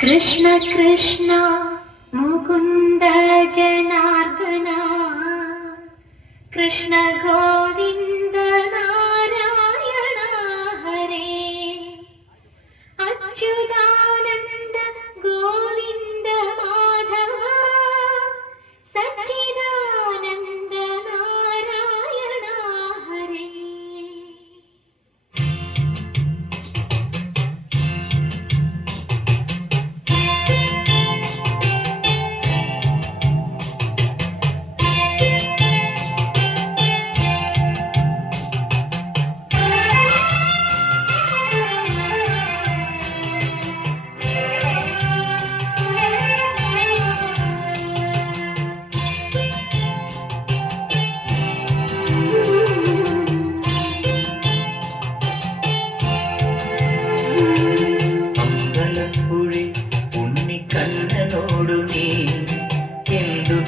കൃഷ്ണ കൃഷ്ണ മുകുന്ദ ജനാർദ്ദന കൃഷ്ണ ഗോവിന്ദ നാരായണ ഹരേ അച്യുതാനന്ദ ഗോവിന്ദ മാധവ സച്ചിദാനന്ദ നാരായണ ഹരേ.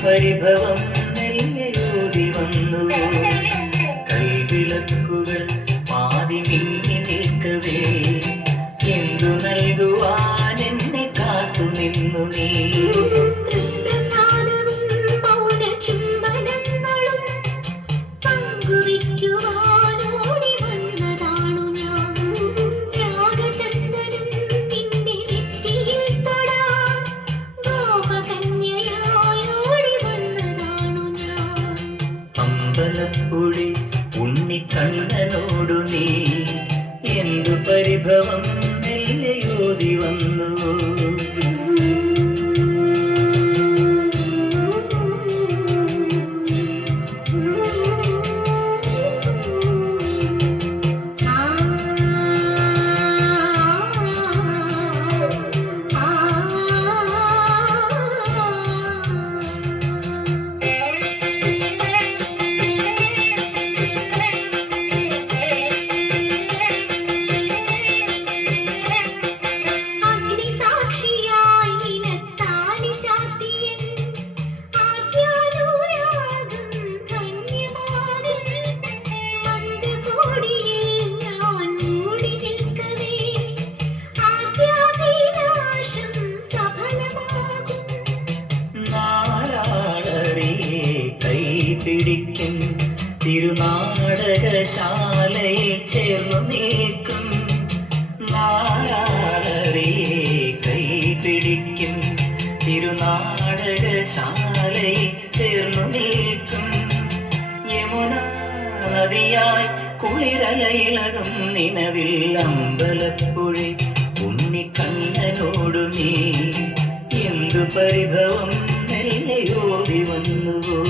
പരിഭവം നെല്ലയോതി വന്നു കൈവിളക്കുകൾ പാതി മിന്നി നിൽക്കവേ എന്തു നൽകുവാൻ എന്നെ കാത്തു നിന്നു നീ. അമ്പലപ്പുഴി ഉണ്ണിക്കണ്ണനോടു നീ എന്തു പരിഭവം നെല്ലയോതി വന്നു. പിടിക്കും തിരുനാടകശാലയിൽ ചേർന്നു നിൽക്കും നാരാളറിയെ കൈ പിടിക്കും തിരുനാടകശാലയിൽ ചേർന്നു നിൽക്കും യമുന നദിയായി കുളിരലയിളകും നിലവിൽ അമ്പലപ്പുഴി ഉണ്ണിക്കണ്ണനോടു നീ എന്തു പരിഭവം നെല്ലയോതി വന്നുവോ.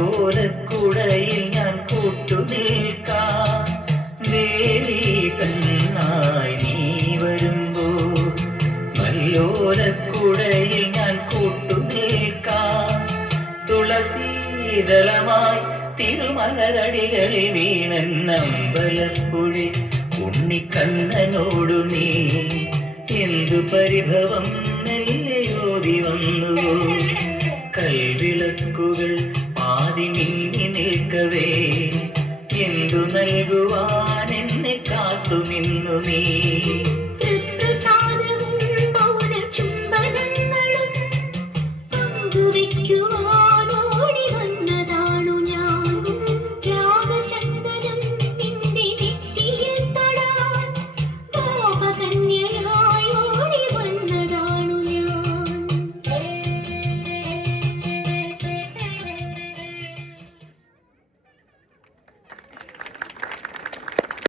നല്ലോലക്കുടയിൽ ഞാൻ കൂട്ടുനിൽക്കാം ദേവി പെണ്ണായി നീ വരുമ്പോൾ നല്ലോലക്കുടയിൽ ഞാൻ കൂട്ടുനിൽക്കാം തുളസീതളമായി തിരുമലരടികളിൽ വീണന്നമ്പലപ്പുഴി ഉണ്ണിക്കണ്ണനോടു നീ എന്തു പരിഭവം നെല്ലയോതി വന്നുവോ. കൈവിളക്കുകൾ പാതി മിന്നി നിൽക്കവേ എന്തു നൽകുവാൻ എന്നെ കാത്തു നിന്നു നീ.